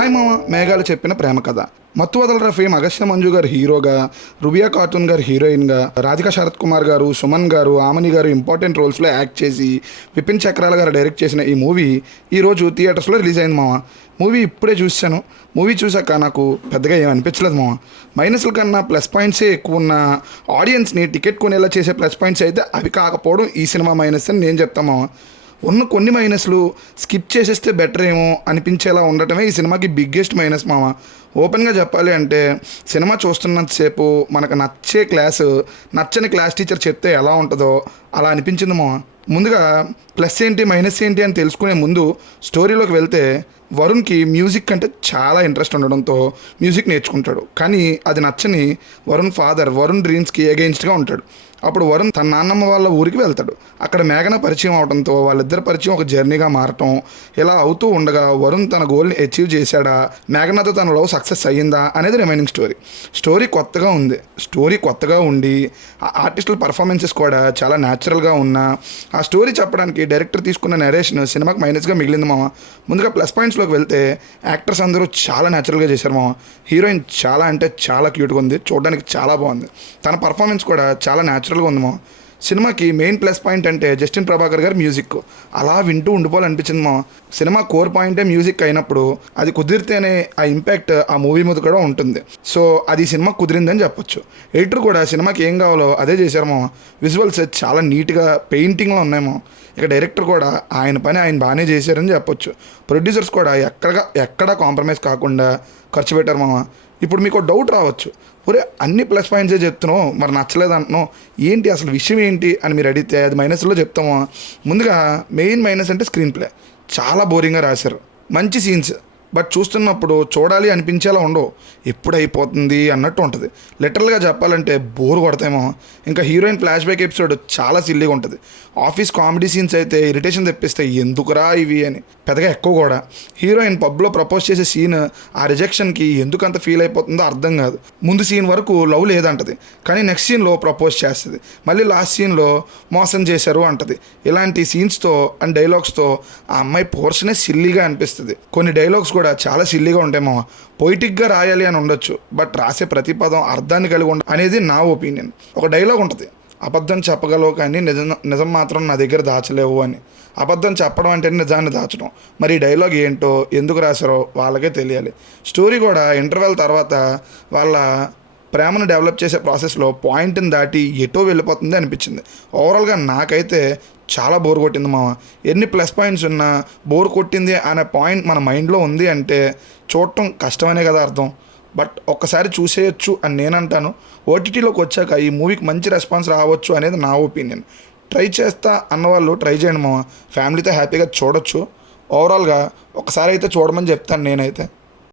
Hi మామ, మేఘాలు చెప్పిన ప్రేమ కథ. మత్తు వదలరా ఫేమ్ అగస్త్య మంజు గారు హీరోగా, రుబియా కార్టూన్ గారు హీరోయిన్గా, రాధికా శరత్ కుమార్ గారు, సుమన్ గారు, ఆమని గారు ఇంపార్టెంట్ రోల్స్లో యాక్ట్ చేసి విపిన్ చక్రాల గారు డైరెక్ట్ చేసిన ఈ మూవీ ఈరోజు థియేటర్స్లో రిలీజ్ అయింది మామ. మూవీ ఇప్పుడే చూశాను. మూవీ చూసాక నాకు పెద్దగా ఏం అనిపించలేదు మామ. మైనస్ల కన్నా ప్లస్ పాయింట్సే ఎక్కువ ఉన్న ఆడియన్స్ని టికెట్ కొనేలా చేసే ప్లస్ పాయింట్స్ అయితే అవి కాకపోవడం ఈ సినిమా మైనస్ అని నేను చెప్తాను మామ. ఉన్న కొన్ని మైనస్లు స్కిప్ చేసేస్తే బెటర్ ఏమో అనిపించేలా ఉండటమే ఈ సినిమాకి బిగ్గెస్ట్ మైనస్ మామ. ఓపెన్గా చెప్పాలి అంటే సినిమా చూస్తున్నంతసేపు మనకు నచ్చని క్లాస్ టీచర్ చెప్తే ఎలా ఉంటుందో అలా అనిపించింది మామ. ముందుగా ప్లస్ ఏంటి మైనస్ ఏంటి అని తెలుసుకునే ముందు స్టోరీలోకి వెళ్తే, వరుణ్కి మ్యూజిక్ అంటే చాలా ఇంట్రెస్ట్ ఉండడంతో మ్యూజిక్ నేర్చుకుంటాడు. కానీ అది నచ్చని వరుణ్ డ్రీమ్స్కి అగెయిన్స్ట్గా ఉంటాడు. అప్పుడు వరుణ్ తన నాన్నమ్మ వాళ్ళ ఊరికి వెళ్తాడు. అక్కడ మేఘన పరిచయం అవడంతో వాళ్ళిద్దరి పరిచయం ఒక జర్నీగా మారటం, ఇలా అవుతూ ఉండగా వరుణ్ తన గోల్ని అచీవ్ చేశాడా, మేఘనతో తన లవ్ సక్సెస్ అయ్యిందా అనేది రిమైనింగ్ స్టోరీ కొత్తగా ఉండి ఆ ఆర్టిస్టుల పర్ఫార్మెన్సెస్ కూడా చాలా న్యాచురల్గా ఉన్నా ఆ స్టోరీ చెప్పడానికి డైరెక్టర్ తీసుకున్న నరేషన్ సినిమాకి మైనస్గా మిగిలింది మామ. ముందుగా ప్లస్ పాయింట్స్లోకి వెళ్తే యాక్టర్స్ అందరూ చాలా న్యాచురల్గా చేశారు మామ. హీరోయిన్ చాలా అంటే చాలా క్యూట్గా ఉంది, చూడడానికి చాలా బాగుంది. తన పర్ఫార్మెన్స్ కూడా చాలా న్యాచురల్గా ఉంది మామ. సినిమాకి మెయిన్ ప్లస్ పాయింట్ అంటే జస్టిన్ ప్రభాకర్ గారి మ్యూజిక్. అలా వింటూ ఉండిపోవాలనిపించింది మా. సినిమా కోర్ పాయింటే మ్యూజిక్ అయినప్పుడు అది కుదిరితేనే ఆ ఇంపాక్ట్ ఆ మూవీ మీద కూడా ఉంటుంది. సో అది సినిమా కుదిరిందని చెప్పొచ్చు. ఎడిటర్ కూడా సినిమాకి ఏం కావాలో అదే చేశారు మా. విజువల్స్ చాలా నీట్గా పెయింటింగ్లో ఉన్నాయేమో. ఇక డైరెక్టర్ కూడా ఆయన పని ఆయన బాగానే చేశారని చెప్పొచ్చు. ప్రొడ్యూసర్స్ కూడా ఎక్కడా కాంప్రమైజ్ కాకుండా ఖర్చు పెట్టారు మామ. ఇప్పుడు మీకు డౌట్ రావచ్చు, ఒరే అన్ని ప్లస్ పాయింట్సే చెప్తున్నావు, మరి నచ్చలేదు అంటున్నావు, ఏంటి అసలు విషయం ఏంటి అని మీరు అడిగితే అది మైనస్లో చెప్తాము. ముందుగా మెయిన్ మైనస్ అంటే స్క్రీన్ ప్లే. చాలా బోరింగ్గా రాశారు. మంచి సీన్స్, బట్ చూస్తున్నప్పుడు చూడాలి అనిపించేలా ఉండవు, ఎప్పుడు అయిపోతుంది అన్నట్టు ఉంటుంది. లిటరల్గా చెప్పాలంటే బోర్ కొడతామో. ఇంకా హీరోయిన్ ఫ్లాష్ బ్యాక్ ఎపిసోడ్ చాలా సిల్లీగా ఉంటుంది. ఆఫీస్ కామెడీ సీన్స్ అయితే ఇరిటేషన్ తెప్పిస్తాయి, ఎందుకురా ఇవి అని. పెద్దగా ఎక్కువ కూడా. హీరోయిన్ పబ్లో ప్రపోజ్ చేసే సీన్, ఆ రిజెక్షన్కి ఎందుకు అంత ఫీల్ అయిపోతుందో అర్థం కాదు. ముందు సీన్ వరకు లవ్ లేదంటది, కానీ నెక్స్ట్ సీన్లో ప్రపోజ్ చేస్తుంది. మళ్ళీ లాస్ట్ సీన్లో మోసం చేశారు అంటది. ఇలాంటి సీన్స్తో అండ్ డైలాగ్స్తో ఆ అమ్మాయి పోర్షనే సిల్లీగా అనిపిస్తుంది. కొన్ని డైలాగ్స్ కూడా చాలా సిల్లీగా ఉంటాయి మామ. పొయిటిక్గా రాయాలి అని ఉండొచ్చు, బట్ రాసే ప్రతి పదం అర్థాన్ని కలిగి అనేది నా ఒపీనియన్. ఒక డైలాగ్ ఉంటుంది, అబద్ధం చెప్పగలవు కానీ నిజం మాత్రం నా దగ్గర దాచలేవు అని. అబద్ధం చెప్పడం అంటే నిజాన్ని దాచడం. మరి ఈ డైలాగ్ ఏంటో ఎందుకు రాశారో వాళ్ళకే తెలియాలి. స్టోరీ కూడా ఇంటర్వెల్ తర్వాత వాళ్ళ ప్రేమను డెవలప్ చేసే ప్రాసెస్లో పాయింట్ని దాటి ఎటో వెళ్ళిపోతుంది అనిపించింది. ఓవరాల్గా నాకైతే చాలా బోర్ కొట్టింది మామ. ఎన్ని ప్లస్ పాయింట్స్ ఉన్నా బోర్ కొట్టింది అనే పాయింట్ మన మైండ్లో ఉంది అంటే చూడటం కష్టమనే కదా అర్థం. బట్ ఒక్కసారి చూసేయచ్చు అని నేను అంటాను. ఓటీటీలోకి వచ్చాక ఈ మూవీకి మంచి రెస్పాన్స్ రావచ్చు అనేది నా ఒపీనియన్. ట్రై చేస్తా అన్నవాళ్ళు ట్రై చేయండి మామ. ఫ్యామిలీతో హ్యాపీగా చూడొచ్చు. ఓవరాల్గా ఒకసారి అయితే చూడమని చెప్తాను నేనైతే.